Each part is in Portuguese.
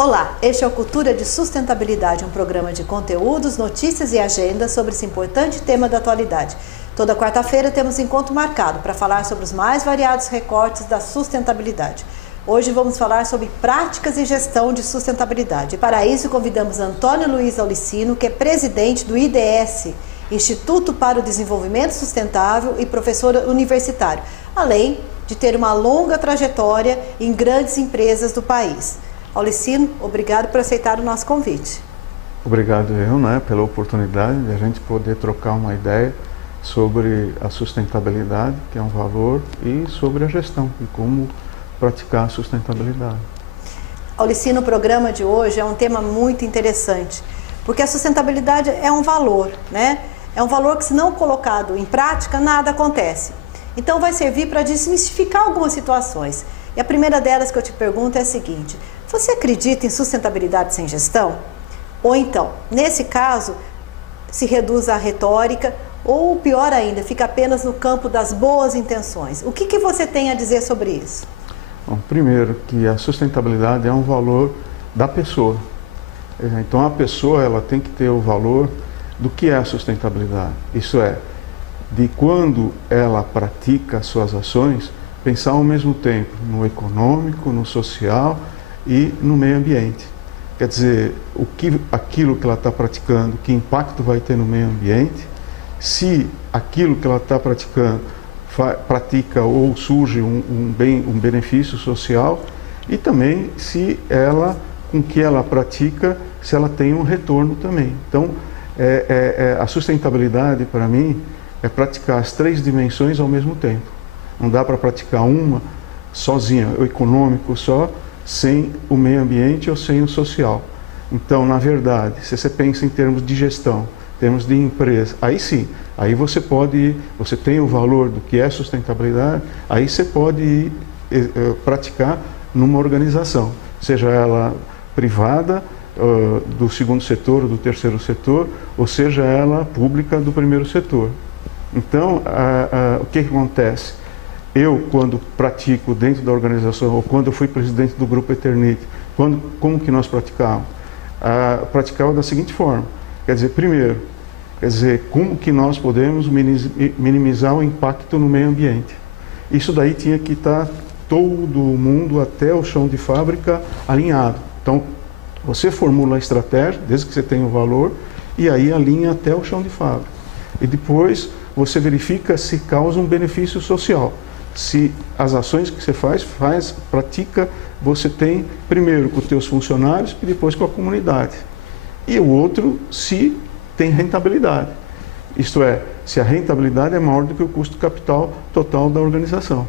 Olá, este é o Cultura de Sustentabilidade, um programa de conteúdos, notícias e agenda sobre esse importante tema da atualidade. Toda quarta-feira temos encontro marcado para falar sobre os mais variados recortes da sustentabilidade. Hoje vamos falar sobre práticas e gestão de sustentabilidade. E para isso convidamos Antônio Luiz Aulicino, que é presidente do IDS, Instituto para o Desenvolvimento Sustentável, e professor universitário, além de ter uma longa trajetória em grandes empresas do país. Aulicino, obrigado por aceitar o nosso convite. Obrigado pela oportunidade de a gente poder trocar uma ideia sobre a sustentabilidade, que é um valor, e sobre a gestão e como praticar a sustentabilidade. Aulicino, o programa de hoje é um tema muito interessante, porque a sustentabilidade é um valor, né? É um valor que, se não colocado em prática, nada acontece. Então vai servir para desmistificar algumas situações. E a primeira delas que eu te pergunto é a seguinte: você acredita em sustentabilidade sem gestão? Ou então, nesse caso, se reduz à retórica, ou pior ainda, fica apenas no campo das boas intenções? O que você tem a dizer sobre isso? Bom, primeiro, que a sustentabilidade é um valor da pessoa. Então a pessoa ela tem que ter o valor do que é a sustentabilidade. Isso é, de quando ela pratica suas ações, pensar ao mesmo tempo no econômico, no social e no meio ambiente. Quer dizer, aquilo que ela está praticando, que impacto vai ter no meio ambiente, se aquilo que ela está praticando pratica ou surge um benefício social, e também se ela, com que ela pratica, se ela tem um retorno também. Então, a sustentabilidade, para mim, é praticar as três dimensões ao mesmo tempo. Não dá para praticar uma sozinha, o econômico só, sem o meio ambiente ou sem o social. Então, na verdade, se você pensa em termos de gestão, em termos de empresa, aí sim, aí você tem o valor do que é sustentabilidade, aí você pode praticar numa organização, seja ela privada, do segundo setor ou do terceiro setor, ou seja ela pública do primeiro setor. Então, o que acontece? Eu, quando pratico dentro da organização, ou quando eu fui presidente do Grupo Eternit, como que nós praticávamos? Praticava da seguinte forma, quer dizer, primeiro, como que nós podemos minimizar o impacto no meio ambiente. Isso daí tinha que estar todo mundo, até o chão de fábrica, alinhado. Então, você formula a estratégia, desde que você tenha o valor, e aí alinha até o chão de fábrica. E depois você verifica se causa um benefício social. Se as ações que você pratica, você tem primeiro com os teus funcionários e depois com a comunidade. E o outro, se tem rentabilidade. Isto é, se a rentabilidade é maior do que o custo capital total da organização.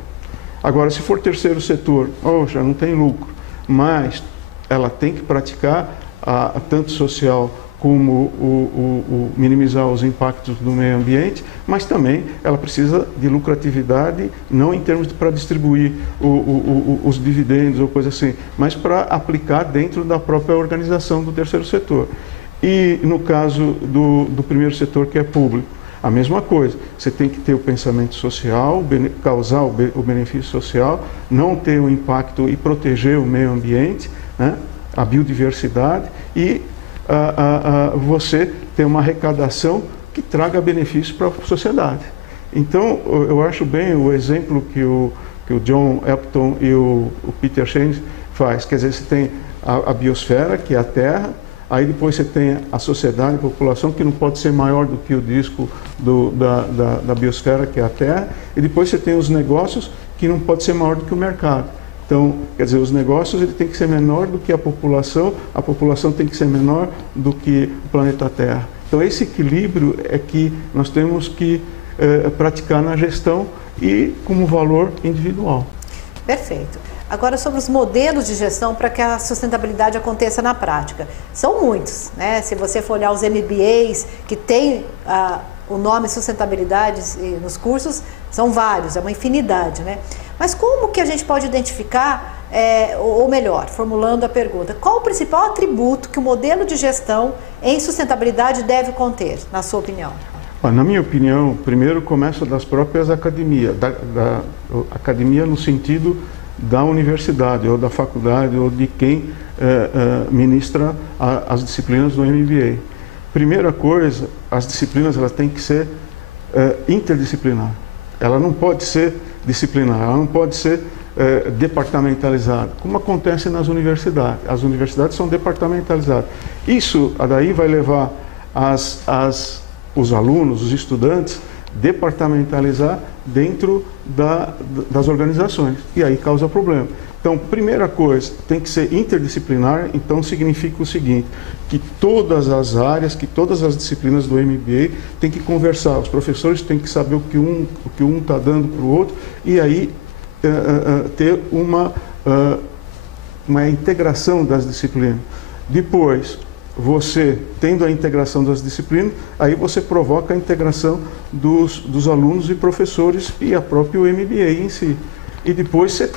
Agora, se for terceiro setor, já não tem lucro, mas ela tem que praticar tanto social como minimizar os impactos do meio ambiente, mas também ela precisa de lucratividade, não em termos para distribuir os dividendos ou coisa assim, mas para aplicar dentro da própria organização do terceiro setor. E no caso do primeiro setor, que é público, a mesma coisa. Você tem que ter o pensamento social, causar o benefício social, não ter o impacto e proteger o meio ambiente, né, a biodiversidade, e você ter uma arrecadação que traga benefícios para a sociedade. Então, eu acho bem o exemplo que o John Elpton e o Peter Senge faz. Quer dizer, você tem a biosfera, que é a Terra, aí depois você tem a sociedade, a população, que não pode ser maior do que o disco da biosfera, que é a Terra, e depois você tem os negócios, que não pode ser maior do que o mercado. Então, quer dizer, os negócios ele tem que ser menor do que a população tem que ser menor do que o planeta Terra. Então, esse equilíbrio é que nós temos que praticar na gestão e como valor individual. Perfeito. Agora, sobre os modelos de gestão para que a sustentabilidade aconteça na prática. São muitos, né? Se você for olhar os MBAs que tem o nome sustentabilidade nos cursos, são vários, é uma infinidade, né? Mas como que a gente pode identificar, ou melhor, formulando a pergunta, qual o principal atributo que o modelo de gestão em sustentabilidade deve conter, na sua opinião? Na minha opinião, primeiro começa das próprias academias, academia no sentido da universidade, ou da faculdade, ou de quem ministra as disciplinas do MBA. Primeira coisa, as disciplinas elas têm que ser interdisciplinar. Ela não pode ser disciplinar, ela não pode ser departamentalizada, como acontece nas universidades. As universidades são departamentalizadas. Isso daí vai levar os alunos, os estudantes, departamentalizar dentro das organizações. E aí causa problema. Então, primeira coisa, tem que ser interdisciplinar. Então, significa o seguinte, que todas as áreas, que todas as disciplinas do MBA têm que conversar. Os professores têm que saber o que um está dando para o outro e aí ter uma integração das disciplinas. Depois, você tendo a integração das disciplinas, aí você provoca a integração dos alunos e professores e a própria MBA em si. E depois ser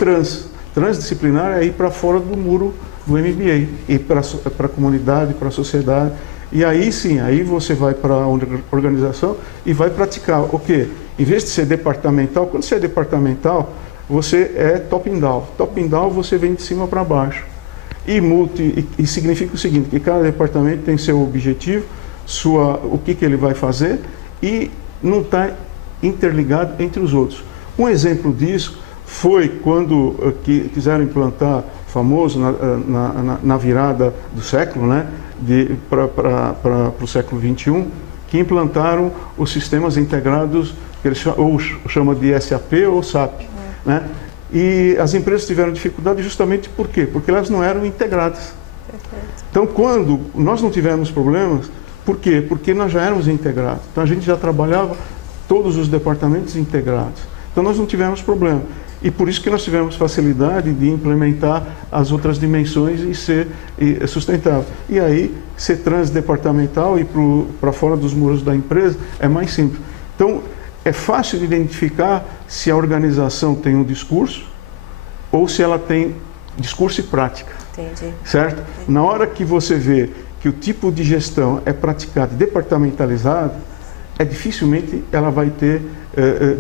transdisciplinar é ir para fora do muro do MBA, ir para a comunidade, para a sociedade. E aí sim, aí você vai para a organização e vai praticar o quê? Em vez de ser departamental, quando você é departamental, você é top-down. Top-down você vem de cima para baixo. E significa o seguinte, que cada departamento tem seu objetivo, o que ele vai fazer e não está interligado entre os outros. Um exemplo disso foi quando quiseram implantar, famoso, na virada do século, né, para o século XXI, que implantaram os sistemas integrados, que eles chamam de SAP ou SAP, né? E as empresas tiveram dificuldade justamente por quê? Porque elas não eram integradas. Perfeito. Então, quando nós não tivemos problemas, por quê? Porque nós já éramos integrados. Então, a gente já trabalhava todos os departamentos integrados. Então, nós não tivemos problema. E por isso que nós tivemos facilidade de implementar as outras dimensões e ser sustentável. E aí, ser transdepartamental e para fora dos muros da empresa é mais simples. Então, é fácil de identificar se a organização tem um discurso ou se ela tem discurso e prática. Entendi. Certo? Entendi. Na hora que você vê que o tipo de gestão é praticado e departamentalizado, dificilmente ela vai ter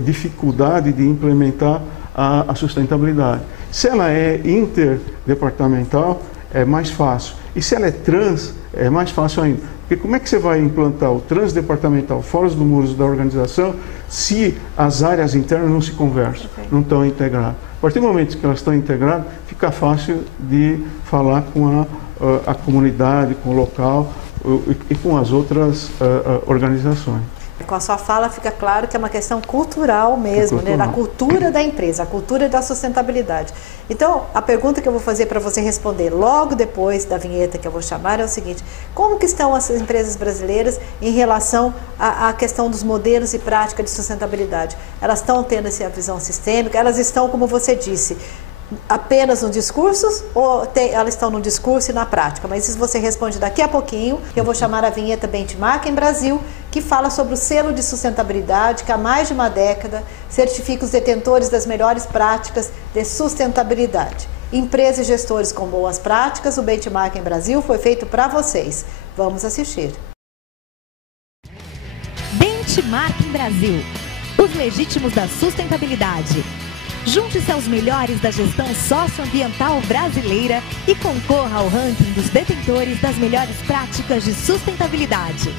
dificuldade de implementar a sustentabilidade. Se ela é interdepartamental, é mais fácil. E se ela é trans, é mais fácil ainda. Porque como é que você vai implantar o transdepartamental fora dos muros da organização se as áreas internas não se conversam, não estão integradas? A partir do momento que elas estão integradas, fica fácil de falar com a comunidade, com o local e com as outras organizações. Com a sua fala fica claro que é uma questão cultural mesmo, né? Da cultura da empresa, a cultura da sustentabilidade. Então, a pergunta que eu vou fazer para você responder logo depois da vinheta que eu vou chamar é o seguinte: como que estão as empresas brasileiras em relação à questão dos modelos e prática de sustentabilidade? Elas estão tendo essa visão sistêmica? Elas estão, como você disse, apenas no discurso ou elas estão no discurso e na prática? Mas isso você responde daqui a pouquinho. Eu vou chamar a vinheta Benchmarking Brasil, que fala sobre o selo de sustentabilidade que há mais de uma década certifica os detentores das melhores práticas de sustentabilidade. Empresas e gestores com boas práticas, o Benchmarking Brasil foi feito para vocês. Vamos assistir. Benchmarking Brasil, os legítimos da sustentabilidade. Junte-se aos melhores da gestão socioambiental brasileira e concorra ao ranking dos detentores das melhores práticas de sustentabilidade.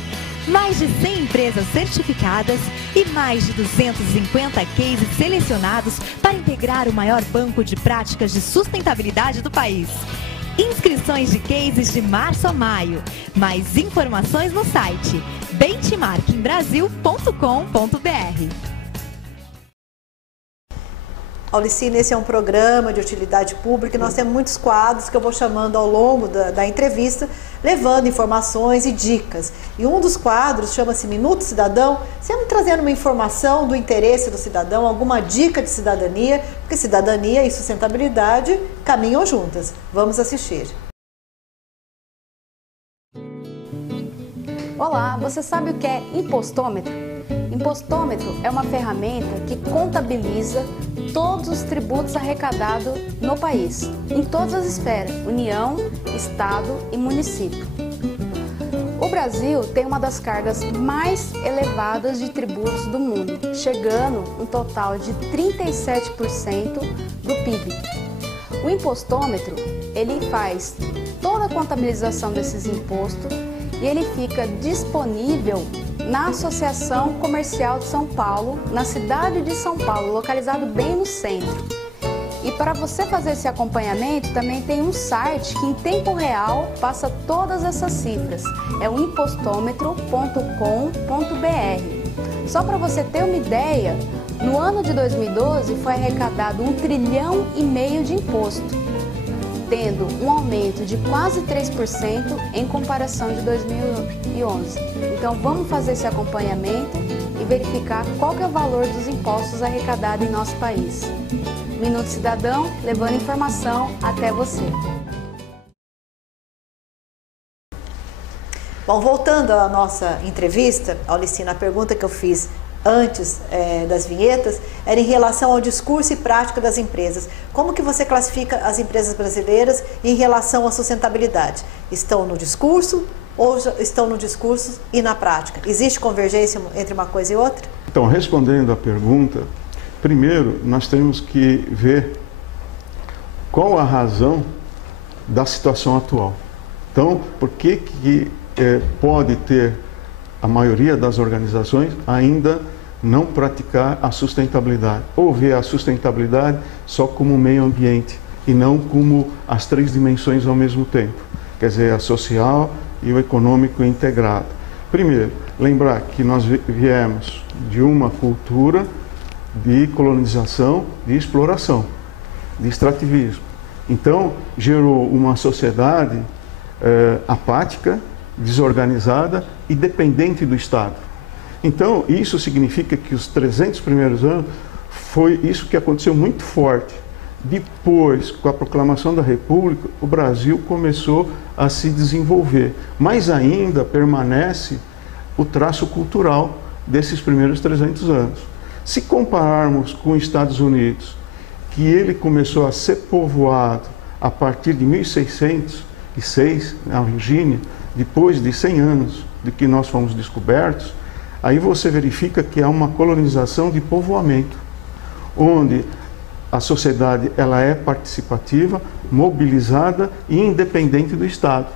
Mais de 100 empresas certificadas e mais de 250 cases selecionados para integrar o maior banco de práticas de sustentabilidade do país. Inscrições de cases de março a maio. Mais informações no site benchmarkingbrasil.com.br. Aulicina, esse é um programa de utilidade pública e nós temos muitos quadros que eu vou chamando ao longo da entrevista, levando informações e dicas. E um dos quadros chama-se Minuto Cidadão, sempre trazendo uma informação do interesse do cidadão, alguma dica de cidadania, porque cidadania e sustentabilidade caminham juntas. Vamos assistir. Olá, você sabe o que é impostômetro? Impostômetro é uma ferramenta que contabiliza todos os tributos arrecadados no país, em todas as esferas, União, Estado e município. O Brasil tem uma das cargas mais elevadas de tributos do mundo, chegando um total de 37% do PIB. O impostômetro, ele faz toda a contabilização desses impostos e ele fica disponível na Associação Comercial de São Paulo, na cidade de São Paulo, localizado bem no centro. E para você fazer esse acompanhamento, também tem um site que em tempo real passa todas essas cifras. É o impostômetro.com.br. Só para você ter uma ideia, no ano de 2012 foi arrecadado 1,5 trilhão de imposto, tendo um aumento de quase 3% em comparação de 2011. Então vamos fazer esse acompanhamento e verificar qual que é o valor dos impostos arrecadados em nosso país. Minuto Cidadão, levando informação até você. Bom, voltando à nossa entrevista, Aulicina, a pergunta que eu fiz antes das vinhetas era em relação ao discurso e prática das empresas. Como que você classifica as empresas brasileiras em relação à sustentabilidade? Estão no discurso ou estão no discurso e na prática? Existe convergência entre uma coisa e outra? Então, respondendo à pergunta, primeiro nós temos que ver qual a razão da situação atual. Então, por que pode ter a maioria das organizações ainda não praticar a sustentabilidade, ou ver a sustentabilidade só como meio ambiente e não como as 3 dimensões ao mesmo tempo, quer dizer, a social e o econômico integrado. Primeiro, lembrar que nós viemos de uma cultura de colonização, de exploração, de extrativismo. Então, gerou uma sociedade apática, desorganizada e dependente do Estado. Então, isso significa que os 300 primeiros anos foi isso que aconteceu muito forte. Depois, com a proclamação da República, o Brasil começou a se desenvolver. Mas ainda permanece o traço cultural desses primeiros 300 anos. Se compararmos com os Estados Unidos, que ele começou a ser povoado a partir de 1606, na Virgínia, depois de 100 anos de que nós fomos descobertos, aí você verifica que há uma colonização de povoamento, onde a sociedade ela é participativa, mobilizada e independente do Estado.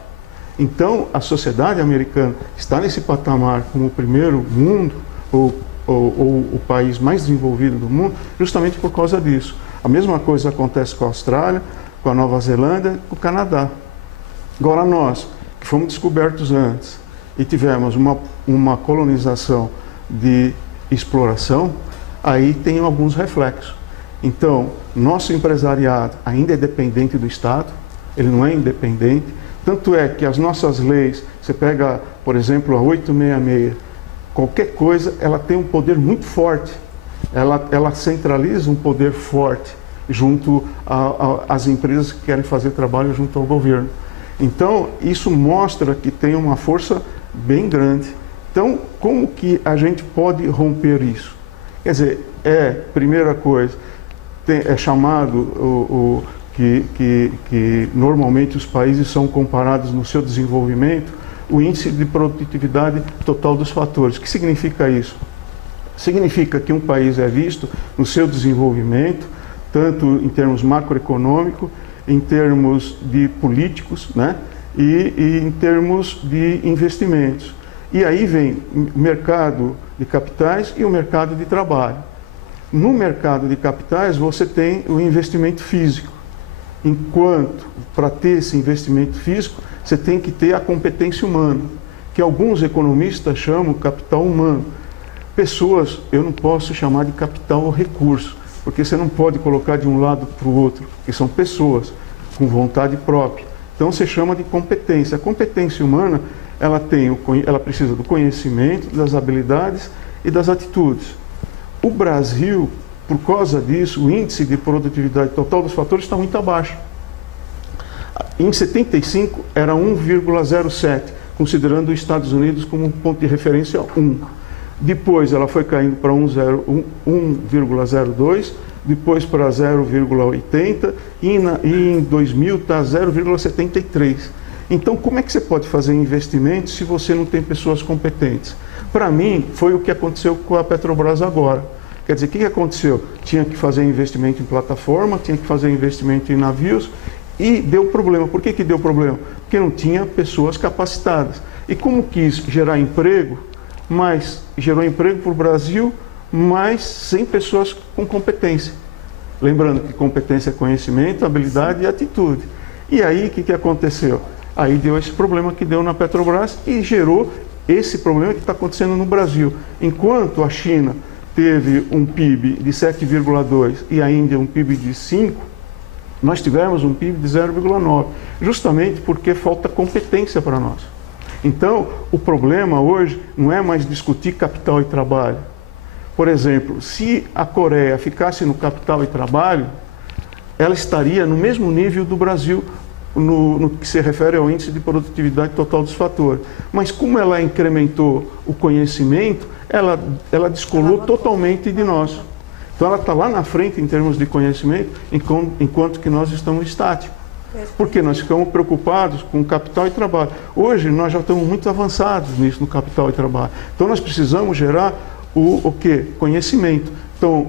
Então, a sociedade americana está nesse patamar como o primeiro mundo, ou o país mais desenvolvido do mundo, justamente por causa disso. A mesma coisa acontece com a Austrália, com a Nova Zelândia, com o Canadá. Agora nós, que fomos descobertos antes e tivemos uma colonização de exploração, aí tem alguns reflexos. Então, nosso empresariado ainda é dependente do Estado, ele não é independente, tanto é que as nossas leis, você pega, por exemplo, a 866, qualquer coisa, ela tem um poder muito forte, ela centraliza um poder forte junto às empresas que querem fazer trabalho junto ao governo. Então, isso mostra que tem uma força bem grande. Então, como que a gente pode romper isso? Quer dizer, primeira coisa, é chamado que normalmente os países são comparados no seu desenvolvimento, o índice de produtividade total dos fatores. O que significa isso? Significa que um país é visto no seu desenvolvimento, tanto em termos macroeconômicos, em termos de políticos, né? e em termos de investimentos. E aí vem o mercado de capitais e o mercado de trabalho. No mercado de capitais você tem o investimento físico, enquanto para ter esse investimento físico você tem que ter a competência humana, que alguns economistas chamam capital humano. Pessoas eu não posso chamar de capital ou recurso, porque você não pode colocar de um lado para o outro, que são pessoas com vontade própria. Então você chama de competência. A competência humana, ela precisa do conhecimento, das habilidades e das atitudes. O Brasil, por causa disso, o índice de produtividade total dos fatores está muito abaixo. Em 75 era 1,07, considerando os Estados Unidos como um ponto de referência 1. Depois ela foi caindo para 1,02, depois para 0,80 e em 2000 está 0,73. Então, como é que você pode fazer investimentos se você não tem pessoas competentes? Para mim, foi o que aconteceu com a Petrobras agora. Quer dizer, o que aconteceu? Tinha que fazer investimento em plataforma, tinha que fazer investimento em navios e deu problema. Por que deu problema? Porque não tinha pessoas capacitadas. E como quis gerar emprego, mas gerou emprego para o Brasil, mas sem pessoas com competência. Lembrando que competência é conhecimento, habilidade e atitude. E aí, o que aconteceu? Aí deu esse problema que deu na Petrobras e gerou esse problema que está acontecendo no Brasil. Enquanto a China teve um PIB de 7,2 e a Índia um PIB de 5, nós tivemos um PIB de 0,9, justamente porque falta competência para nós. Então, o problema hoje não é mais discutir capital e trabalho. Por exemplo, se a Coreia ficasse no capital e trabalho, ela estaria no mesmo nível do Brasil no que se refere ao índice de produtividade total dos fatores. Mas como ela incrementou o conhecimento, ela descolou totalmente de nós. Então ela está lá na frente em termos de conhecimento, enquanto que nós estamos estáticos. Porque nós ficamos preocupados com capital e trabalho. Hoje nós já estamos muito avançados nisso, no capital e trabalho. Então nós precisamos gerar o quê? Conhecimento. Então,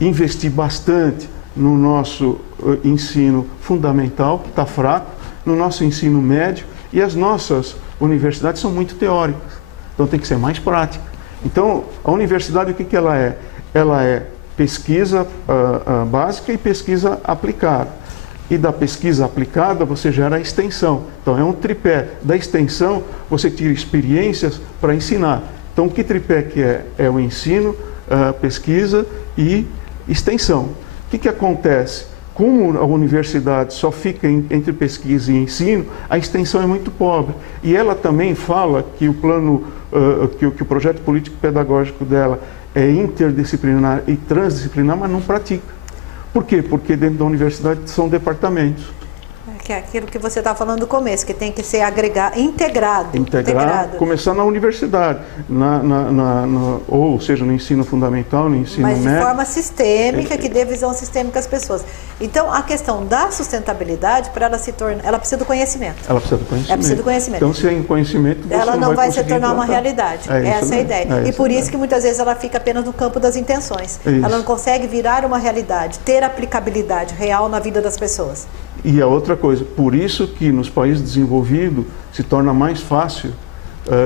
investir bastante no nosso ensino fundamental, que está fraco, no nosso ensino médio, e as nossas universidades são muito teóricas. Então tem que ser mais prática. Então, a universidade, o que ela é? Ela é pesquisa básica e pesquisa aplicada. E da pesquisa aplicada você gera a extensão. Então é um tripé. Da extensão você tira experiências para ensinar. Então que tripé que é? É o ensino, pesquisa e extensão. O que acontece? Como a universidade só fica entre pesquisa e ensino, a extensão é muito pobre. E ela também fala que o plano, que o projeto político-pedagógico dela é interdisciplinar e transdisciplinar, mas não pratica. Por quê? Porque dentro da universidade são departamentos. Que é aquilo que você está falando no começo, que tem que ser integrado. Começar na universidade, ou seja, no ensino fundamental, no ensino médio. Mas de forma sistêmica, que dê visão sistêmica às pessoas. Então, a questão da sustentabilidade, para ela se tornar, ela precisa do conhecimento. Ela precisa do conhecimento. Ela precisa do conhecimento. Então, sem conhecimento, você ela não vai se tornar uma implantar. realidade. Essa é a ideia. E por isso que muitas vezes ela fica apenas no campo das intenções. Ela não consegue virar uma realidade, ter aplicabilidade real na vida das pessoas. E a outra coisa, por isso que nos países desenvolvidos se torna mais fácil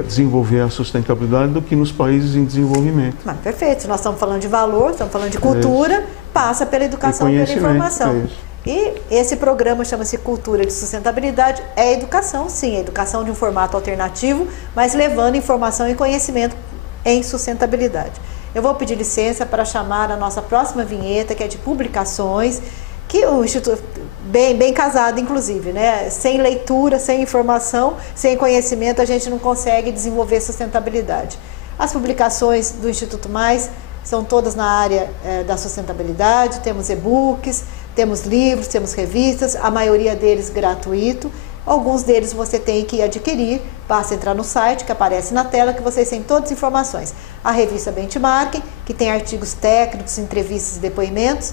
desenvolver a sustentabilidade do que nos países em desenvolvimento. Perfeito, nós estamos falando de valor, estamos falando de cultura, passa pela educação e pela informação. E esse programa chama-se Cultura de Sustentabilidade, é educação, sim, é educação de um formato alternativo, mas levando informação e conhecimento em sustentabilidade. Eu vou pedir licença para chamar a nossa próxima vinheta, que é de publicações, que o Instituto, bem casado inclusive, né? Sem leitura, sem informação, sem conhecimento, a gente não consegue desenvolver sustentabilidade. As publicações do Instituto Mais são todas na área da sustentabilidade, temos e-books, temos livros, temos revistas, a maioria deles gratuito. Alguns deles você tem que adquirir, basta entrar no site que aparece na tela que vocês têm todas as informações. A revista Benchmarking, que tem artigos técnicos, entrevistas e depoimentos,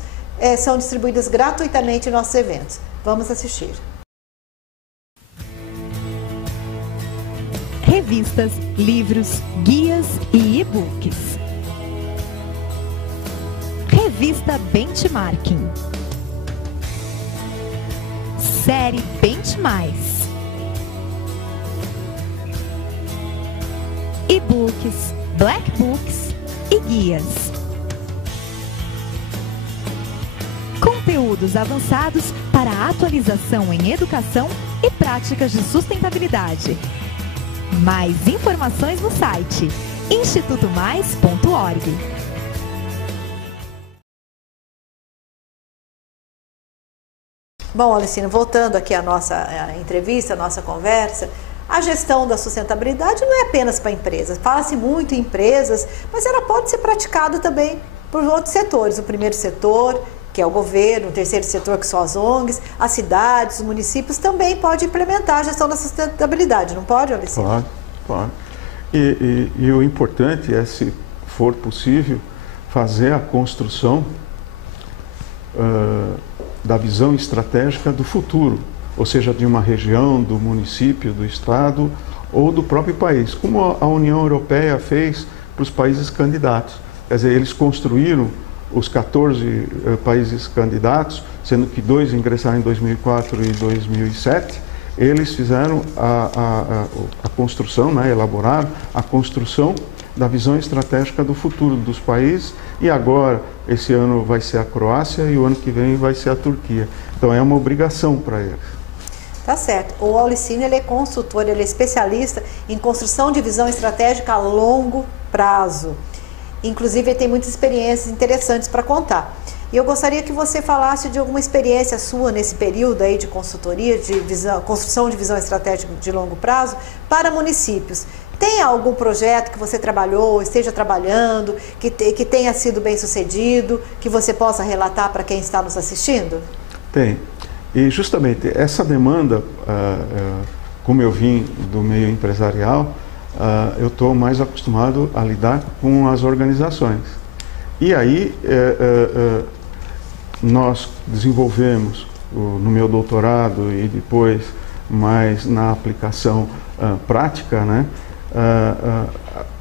são distribuídas gratuitamente em nossos eventos. Vamos assistir. Revistas, livros, guias e e-books. Revista Benchmarking. Série Benchmais. E-books, black books e guias. Conteúdos avançados para a atualização em educação e práticas de sustentabilidade. Mais informações no site institutomais.org. Bom, Alicina, voltando aqui à nossa entrevista, à nossa conversa, a gestão da sustentabilidade não é apenas para empresas. Fala-se muito em empresas, mas ela pode ser praticada também por outros setores. O primeiro setor, que é o governo, o terceiro setor, que são as ONGs, as cidades, os municípios, também pode implementar a gestão da sustentabilidade, não pode, Alicina? Pode. E o importante é, se for possível, fazer a construção da visão estratégica do futuro, ou seja, de uma região, do município, do estado ou do próprio país, como a União Europeia fez para os países candidatos. Quer dizer, eles construíram os 14 países candidatos, sendo que 2 ingressaram em 2004 e 2007, eles fizeram a construção, né, elaboraram a construção da visão estratégica do futuro dos países, e agora, esse ano vai ser a Croácia e o ano que vem vai ser a Turquia. Então é uma obrigação para eles. Tá certo. O Aulicínio, ele é consultor, ele é especialista em construção de visão estratégica a longo prazo. Inclusive, ele tem muitas experiências interessantes para contar. E eu gostaria que você falasse de alguma experiência sua nesse período aí de consultoria, de construção de visão estratégica de longo prazo para municípios. Tem algum projeto que você trabalhou, esteja trabalhando, que tenha sido bem sucedido, que você possa relatar para quem está nos assistindo? Tem. E justamente essa demanda, como eu vim do meio empresarial, eu estou mais acostumado a lidar com as organizações. E aí nós desenvolvemos, no meu doutorado e depois mais na aplicação prática, né,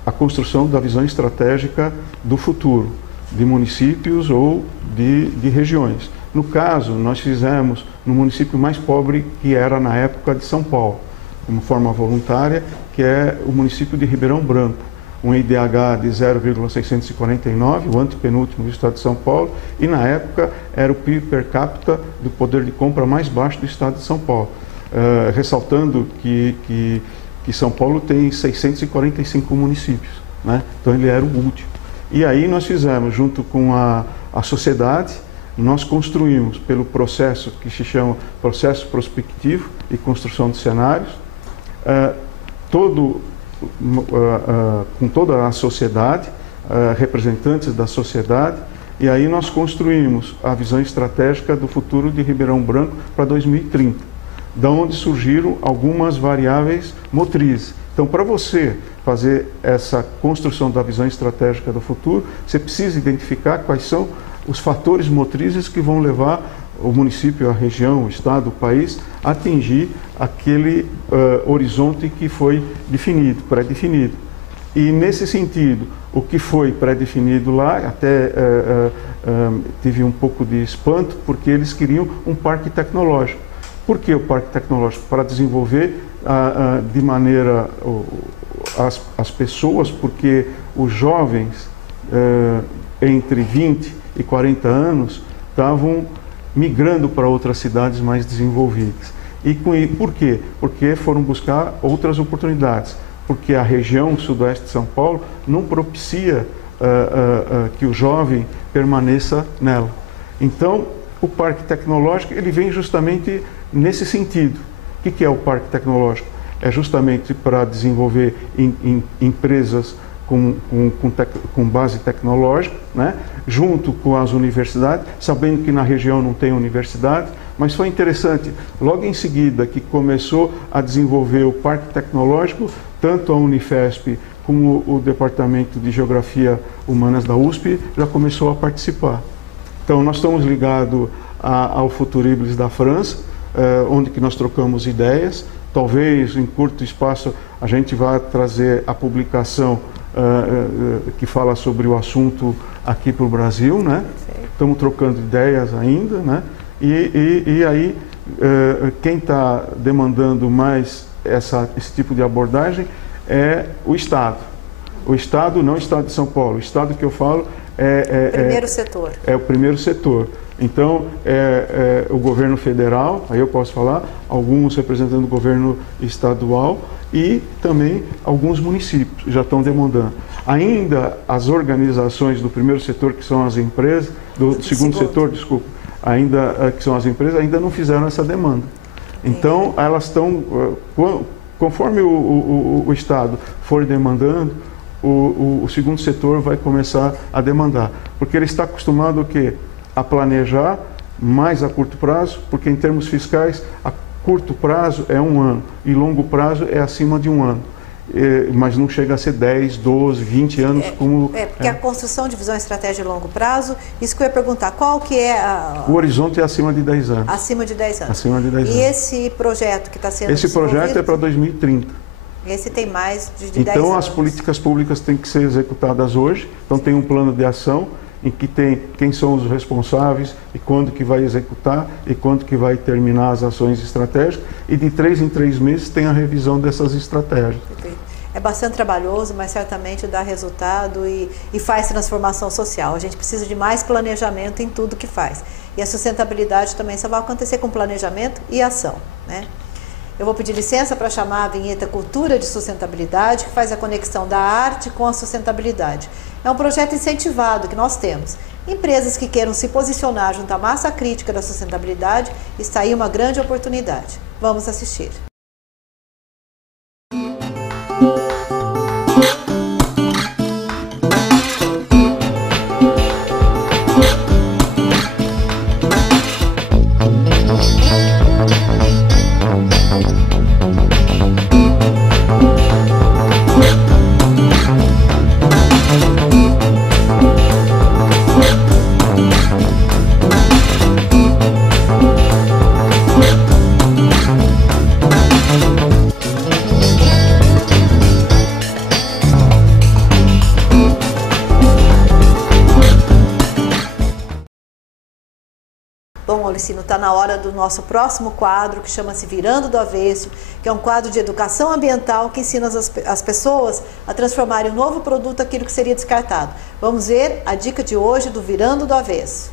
a construção da visão estratégica do futuro, de municípios ou de regiões. No caso, nós fizemos no município mais pobre, que era na época de São Paulo, como forma voluntária, que é o município de Ribeirão Branco, um IDH de 0,649, o antepenúltimo do estado de São Paulo, e na época era o PIB per capita do poder de compra mais baixo do estado de São Paulo. Ressaltando que São Paulo tem 645 municípios, né? Então ele era o último. E aí nós fizemos, junto com a sociedade, nós construímos pelo processo que se chama processo prospectivo e construção de cenários, com toda a sociedade, representantes da sociedade, e aí nós construímos a visão estratégica do futuro de Ribeirão Branco para 2030, da onde surgiram algumas variáveis motrizes. Então, para você fazer essa construção da visão estratégica do futuro, você precisa identificar quais são os fatores motrizes que vão levar o município, a região, o estado, o país a atingir aquele horizonte que foi definido, pré-definido. E nesse sentido, o que foi pré-definido lá, até tive um pouco de espanto, porque eles queriam um parque tecnológico. Por que o parque tecnológico? Para desenvolver de maneira as pessoas, porque os jovens entre 20 e 40 anos estavam migrando para outras cidades mais desenvolvidas. E por quê? Porque foram buscar outras oportunidades, porque a região sudoeste de São Paulo não propicia que o jovem permaneça nela. Então, o parque tecnológico, ele vem justamente nesse sentido. O que é o parque tecnológico? É justamente para desenvolver empresas com base tecnológica, né? Junto com as universidades, sabendo que na região não tem universidade, mas foi interessante, logo em seguida que começou a desenvolver o parque tecnológico, tanto a Unifesp como o Departamento de Geografia Humanas da USP já começou a participar. Então nós estamos ligados ao Futuribles da França, onde que nós trocamos ideias. Talvez em curto espaço a gente vá trazer a publicação que fala sobre o assunto aqui para o Brasil, né? Estamos trocando ideias ainda, né? E aí quem está demandando mais esse tipo de abordagem é o Estado. O Estado, não o Estado de São Paulo. O Estado que eu falo primeiro setor. É o primeiro setor. Então, o governo federal, aí eu posso falar, alguns representando o governo estadual e também alguns municípios já estão demandando. Ainda as organizações do primeiro setor, que são as empresas, do segundo setor, desculpa, ainda que são as empresas, ainda não fizeram essa demanda. Então, elas estão, conforme o Estado for demandando, o segundo setor vai começar a demandar, porque ele está acostumado o quê? A planejar mais a curto prazo, porque em termos fiscais, a curto prazo é 1 ano e longo prazo é acima de 1 ano. Mas não chega a ser 10, 12, 20 anos como... Porque a construção de visão estratégica de longo prazo, isso que eu ia perguntar, qual que é O horizonte é acima de 10 anos. Acima de 10 anos. Acima de 10 anos. E esse projeto que está sendo Esse projeto é para 2030. Esse tem mais de 10 anos. Então, as políticas públicas têm que ser executadas hoje. Então, tem um plano de ação em que tem quem são os responsáveis e quando que vai executar e quando que vai terminar as ações estratégicas. E de 3 em 3 meses tem a revisão dessas estratégias. É bastante trabalhoso, mas certamente dá resultado e faz transformação social. A gente precisa de mais planejamento em tudo que faz. E a sustentabilidade também só vai acontecer com planejamento e ação, né? Eu vou pedir licença para chamar a vinheta Cultura de Sustentabilidade, que faz a conexão da arte com a sustentabilidade. É um projeto incentivado que nós temos. Empresas que queiram se posicionar junto à massa crítica da sustentabilidade, está aí uma grande oportunidade. Vamos assistir. Bom, Aulicino, está na hora do nosso próximo quadro, que chama-se Virando do Avesso, que é um quadro de educação ambiental que ensina as pessoas a transformarem um novo produto aquilo que seria descartado. Vamos ver a dica de hoje do Virando do Avesso.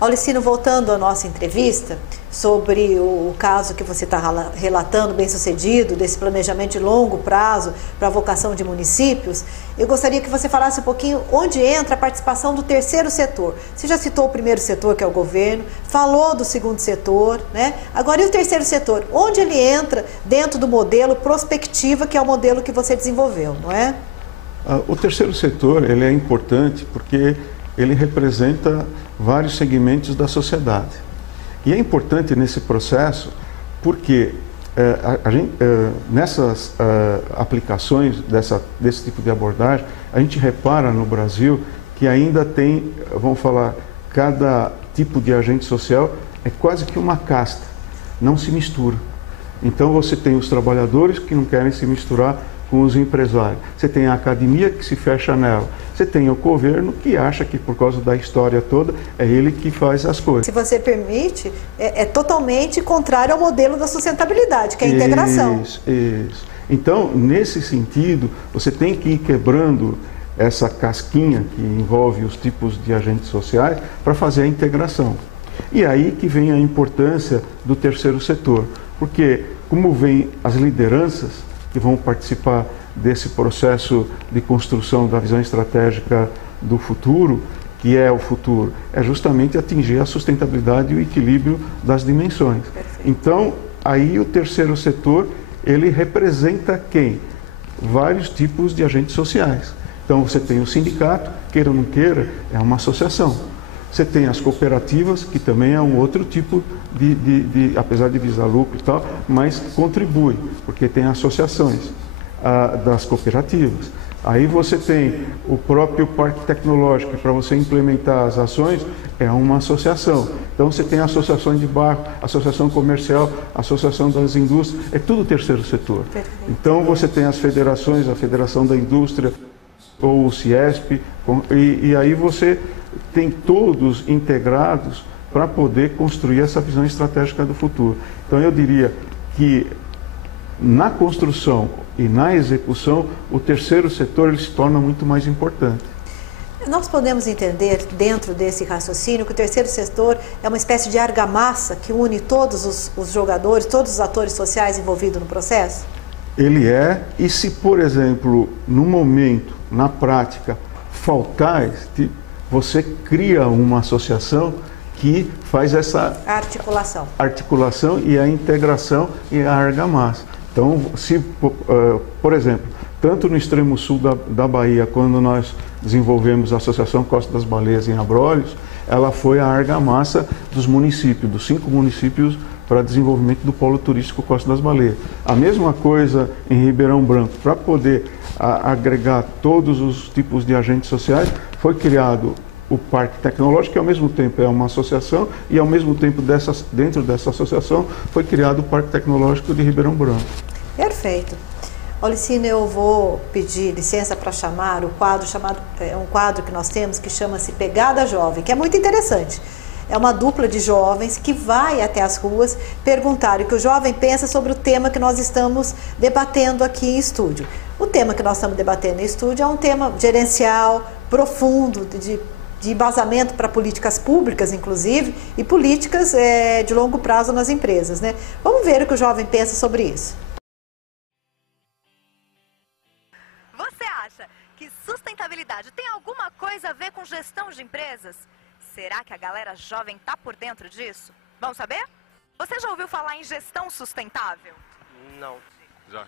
Aulicino, voltando à nossa entrevista sobre o caso que você está relatando, bem sucedido, desse planejamento de longo prazo para a vocação de municípios, eu gostaria que você falasse um pouquinho onde entra a participação do terceiro setor. Você já citou o primeiro setor, que é o governo, falou do segundo setor, né? Agora, e o terceiro setor? Onde ele entra dentro do modelo prospectiva, que é o modelo que você desenvolveu, não é? O terceiro setor, ele é importante porque ele representa vários segmentos da sociedade. E é importante nesse processo porque nessas aplicações desse tipo de abordagem, a gente repara no Brasil que ainda tem, vamos falar, cada tipo de agente social é quase que uma casta, não se mistura. Então você tem os trabalhadores que não querem se misturar com os empresários, você tem a academia que se fecha nela, você tem o governo que acha que por causa da história toda é ele que faz as coisas. Se você permite, é totalmente contrário ao modelo da sustentabilidade, que é a integração. Isso. Então, nesse sentido, você tem que ir quebrando essa casquinha que envolve os tipos de agentes sociais para fazer a integração. E aí que vem a importância do terceiro setor, porque como vem as lideranças que vão participar desse processo de construção da visão estratégica do futuro, que é o futuro, é justamente atingir a sustentabilidade e o equilíbrio das dimensões. Perfeito. Então, aí o terceiro setor, ele representa quem? Vários tipos de agentes sociais. Então, você tem o sindicato, queira ou não queira, é uma associação. Você tem as cooperativas, que também é um outro tipo apesar de visar lucro e tal, mas contribui, porque tem associações das cooperativas. Aí você tem o próprio parque tecnológico, para você implementar as ações, é uma associação. Então você tem associações de bairro, associação comercial, associação das indústrias, é tudo terceiro setor. Então você tem as federações, a Federação da Indústria, ou o CIESP, e aí você tem todos integrados para poder construir essa visão estratégica do futuro. Então eu diria que na construção e na execução, o terceiro setor ele se torna muito mais importante. Nós podemos entender, dentro desse raciocínio, que o terceiro setor é uma espécie de argamassa que une todos os jogadores, todos os atores sociais envolvidos no processo? Ele é, e se, por exemplo, no momento, na prática, faltar, você cria uma associação que faz essa articulação e a integração e a argamassa. Então, se, por exemplo, tanto no extremo sul da Bahia, quando nós desenvolvemos a Associação Costa das Baleias em Abrolhos, ela foi a argamassa dos municípios, dos 5 municípios para desenvolvimento do polo turístico Costa das Baleias. A mesma coisa em Ribeirão Branco, para poder agregar todos os tipos de agentes sociais, foi criado o Parque Tecnológico, que ao mesmo tempo é uma associação, e ao mesmo tempo dentro dessa associação foi criado o Parque Tecnológico de Ribeirão Branco. Perfeito. Olicina, eu vou pedir licença para chamar o quadro um quadro que nós temos que chama-se Pegada Jovem, que é muito interessante. É uma dupla de jovens que vai até as ruas perguntar o que o jovem pensa sobre o tema que nós estamos debatendo aqui em estúdio. O tema que nós estamos debatendo em estúdio é um tema gerencial, profundo, de embasamento para políticas públicas, inclusive, e políticas de longo prazo nas empresas, né? Vamos ver o que o jovem pensa sobre isso. Você acha que sustentabilidade tem alguma coisa a ver com gestão de empresas? Será que a galera jovem está por dentro disso? Vamos saber? Você já ouviu falar em gestão sustentável? Não. Já.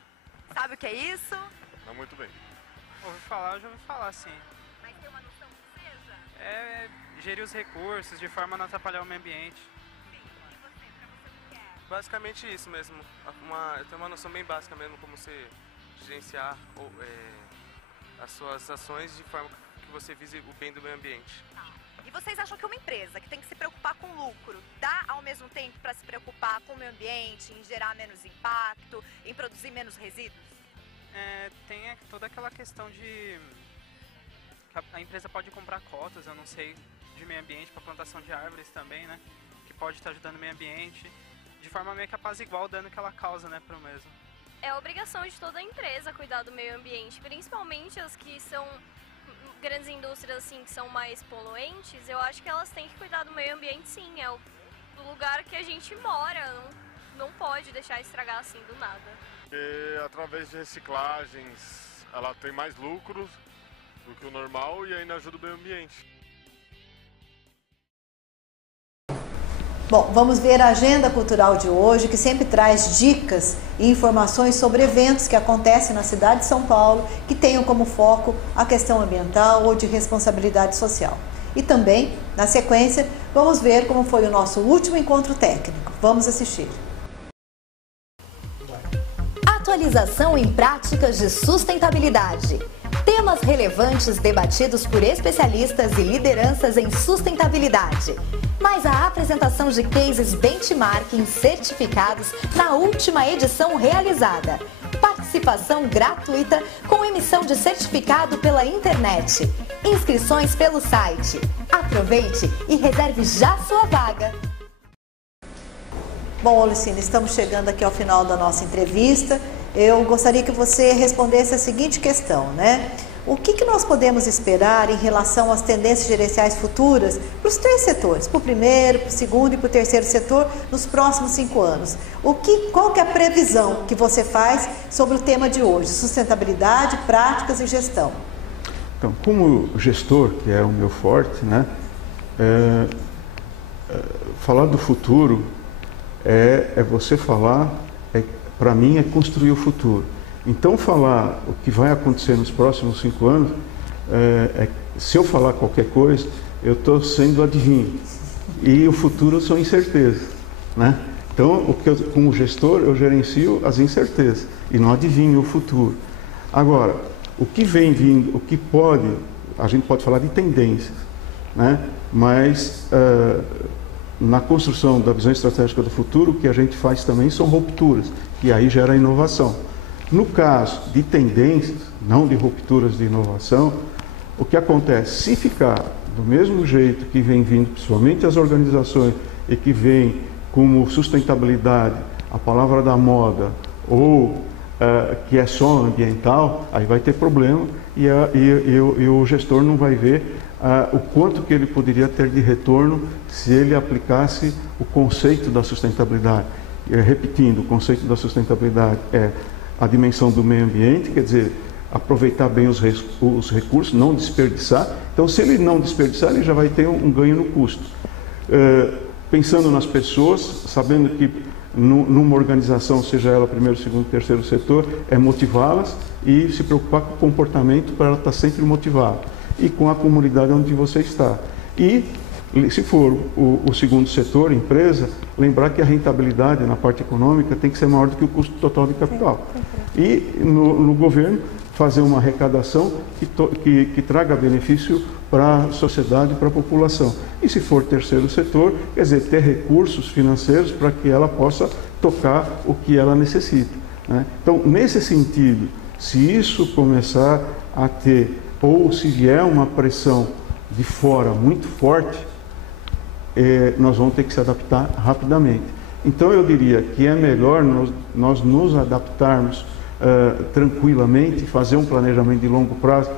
Sabe o que é isso? Não muito bem. Já ouvi falar sim. Mas tem uma noção que seja? É gerir os recursos de forma a não atrapalhar o meio ambiente. Sim. E você, pra você o que é? Basicamente isso mesmo. Eu tenho uma noção bem básica mesmo, como você gerenciar as suas ações de forma que você vise o bem do meio ambiente. Tá. E vocês acham que uma empresa que tem que se preocupar com lucro, dá ao mesmo tempo para se preocupar com o meio ambiente, em gerar menos impacto, em produzir menos resíduos? Tem toda aquela questão de... A empresa pode comprar cotas, eu não sei, de meio ambiente para plantação de árvores também, né? Que pode estar ajudando o meio ambiente, de forma meio que apaziguar o dano que ela causa, né, para o mesmo. É obrigação de toda a empresa cuidar do meio ambiente, principalmente as que são grandes indústrias assim que são mais poluentes. Eu acho que elas têm que cuidar do meio ambiente, sim. É o lugar que a gente mora, não pode deixar estragar assim do nada. Porque através de reciclagens ela tem mais lucros do que o normal e ainda ajuda o meio ambiente. Bom, vamos ver a agenda cultural de hoje, que sempre traz dicas e informações sobre eventos que acontecem na cidade de São Paulo, que tenham como foco a questão ambiental ou de responsabilidade social. E também, na sequência, vamos ver como foi o nosso último encontro técnico. Vamos assistir. Atualização em práticas de sustentabilidade. Temas relevantes debatidos por especialistas e lideranças em sustentabilidade. Mais a apresentação de cases benchmarking certificados na última edição realizada. Participação gratuita com emissão de certificado pela internet. Inscrições pelo site. Aproveite e reserve já sua vaga. Bom, Olicina, estamos chegando aqui ao final da nossa entrevista. Eu gostaria que você respondesse a seguinte questão, né? O que nós podemos esperar em relação às tendências gerenciais futuras para os 3 setores, para o primeiro, para o segundo e para o terceiro setor, nos próximos 5 anos? Qual que é a previsão que você faz sobre o tema de hoje, sustentabilidade, práticas e gestão? Então, como gestor, que é o meu forte, né, falar do futuro é você falar, para mim, é construir o futuro. Então, falar o que vai acontecer nos próximos 5 anos, se eu falar qualquer coisa, eu estou sendo adivinho. E o futuro são incertezas, né? Então, como gestor, eu gerencio as incertezas e não adivinho o futuro. Agora, o que vem vindo, o que a gente pode falar de tendências, né? Mas na construção da visão estratégica do futuro, o que a gente faz também são rupturas, e aí gera inovação. No caso de tendências, não de rupturas de inovação, o que acontece? Se ficar do mesmo jeito que vem vindo, principalmente as organizações, e que vem como sustentabilidade, a palavra da moda, ou que é só ambiental, aí vai ter problema e o gestor não vai ver o quanto que ele poderia ter de retorno se ele aplicasse o conceito da sustentabilidade. Repetindo, o conceito da sustentabilidade é a dimensão do meio ambiente, quer dizer, aproveitar bem os recursos, não desperdiçar. Então, se ele não desperdiçar, ele já vai ter um ganho no custo. Pensando nas pessoas, sabendo que numa organização, seja ela primeiro, segundo, terceiro setor, é motivá-las e se preocupar com o comportamento para ela estar sempre motivada. E com a comunidade onde você está. E, se for o segundo setor, empresa, lembrar que a rentabilidade na parte econômica tem que ser maior do que o custo total de capital. E no governo, fazer uma arrecadação que traga benefício para a sociedade e para a população. E se for terceiro setor, quer dizer, ter recursos financeiros para que ela possa tocar o que ela necessita, né? Então, nesse sentido, se isso começar a ter, ou se vier uma pressão de fora muito forte, nós vamos ter que se adaptar rapidamente. Então, eu diria que é melhor nós nos adaptarmos tranquilamente, fazer um planejamento de longo prazo.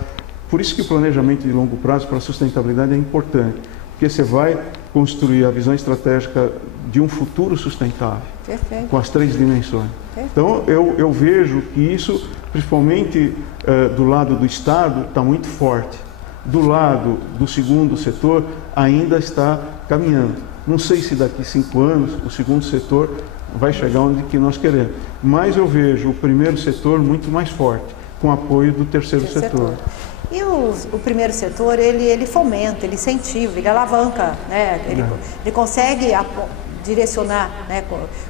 Por isso que o planejamento de longo prazo para a sustentabilidade é importante, porque você vai construir a visão estratégica de um futuro sustentável. Perfeito. Com as 3 dimensões. Perfeito. Então, eu vejo que isso, principalmente do lado do Estado, está muito forte. Do lado do segundo setor, ainda está caminhando. Não sei se daqui 5 anos o segundo setor vai chegar onde que nós queremos. Mas eu vejo o primeiro setor muito mais forte, com apoio do terceiro setor. E o primeiro setor, ele fomenta, ele incentiva, ele alavanca, né? Ele consegue direcionar, né,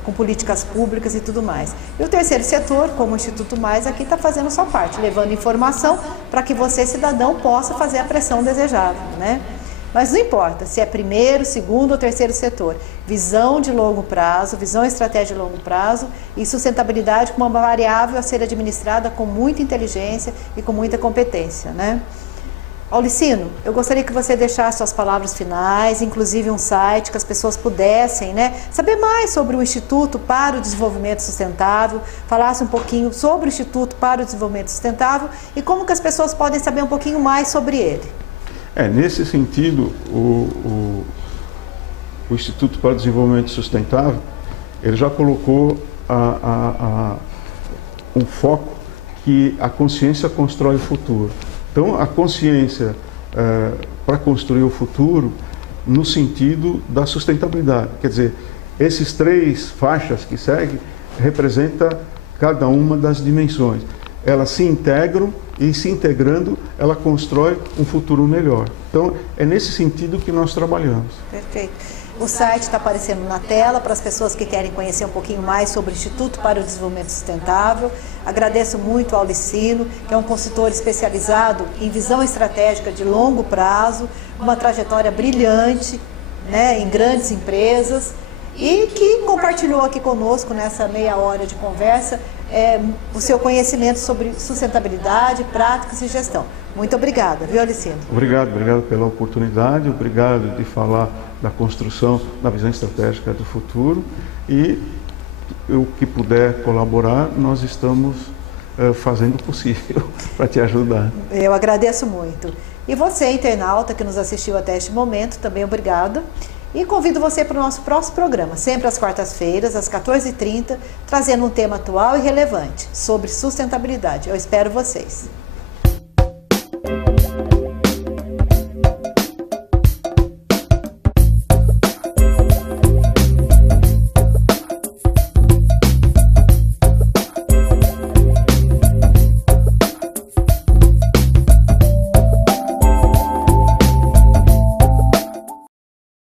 com políticas públicas e tudo mais. E o terceiro setor, como o Instituto Mais, aqui está fazendo a sua parte, levando informação para que você, cidadão, possa fazer a pressão desejável, né? Mas não importa se é primeiro, segundo ou terceiro setor. Visão de longo prazo, visão e estratégia de longo prazo e sustentabilidade como uma variável a ser administrada com muita inteligência e com muita competência, né? Aulicino, eu gostaria que você deixasse suas palavras finais, inclusive um site que as pessoas pudessem, né, saber mais sobre o Instituto para o Desenvolvimento Sustentável, falasse um pouquinho sobre o Instituto para o Desenvolvimento Sustentável e como que as pessoas podem saber um pouquinho mais sobre ele. Nesse sentido, o Instituto para o Desenvolvimento Sustentável, ele já colocou um foco que a consciência constrói o futuro. Então, a consciência para construir o futuro no sentido da sustentabilidade. Quer dizer, esses 3 faixas que seguem representam cada uma das dimensões. Elas se integram e, se integrando, ela constrói um futuro melhor. Então, é nesse sentido que nós trabalhamos. Perfeito. O site está aparecendo na tela para as pessoas que querem conhecer um pouquinho mais sobre o Instituto para o Desenvolvimento Sustentável. Agradeço muito ao Aulicino, que é um consultor especializado em visão estratégica de longo prazo, uma trajetória brilhante, né, em grandes empresas, e que compartilhou aqui conosco nessa meia hora de conversa o seu conhecimento sobre sustentabilidade, práticas e gestão. Muito obrigada, viu, Aulicino? Obrigado pela oportunidade, obrigado de falar da construção da visão estratégica do futuro e o que puder colaborar, nós estamos fazendo o possível para te ajudar. Eu agradeço muito. E você, internauta, que nos assistiu até este momento, também obrigada. E convido você para o nosso próximo programa, sempre às quartas-feiras, às 14h30, trazendo um tema atual e relevante sobre sustentabilidade. Eu espero vocês.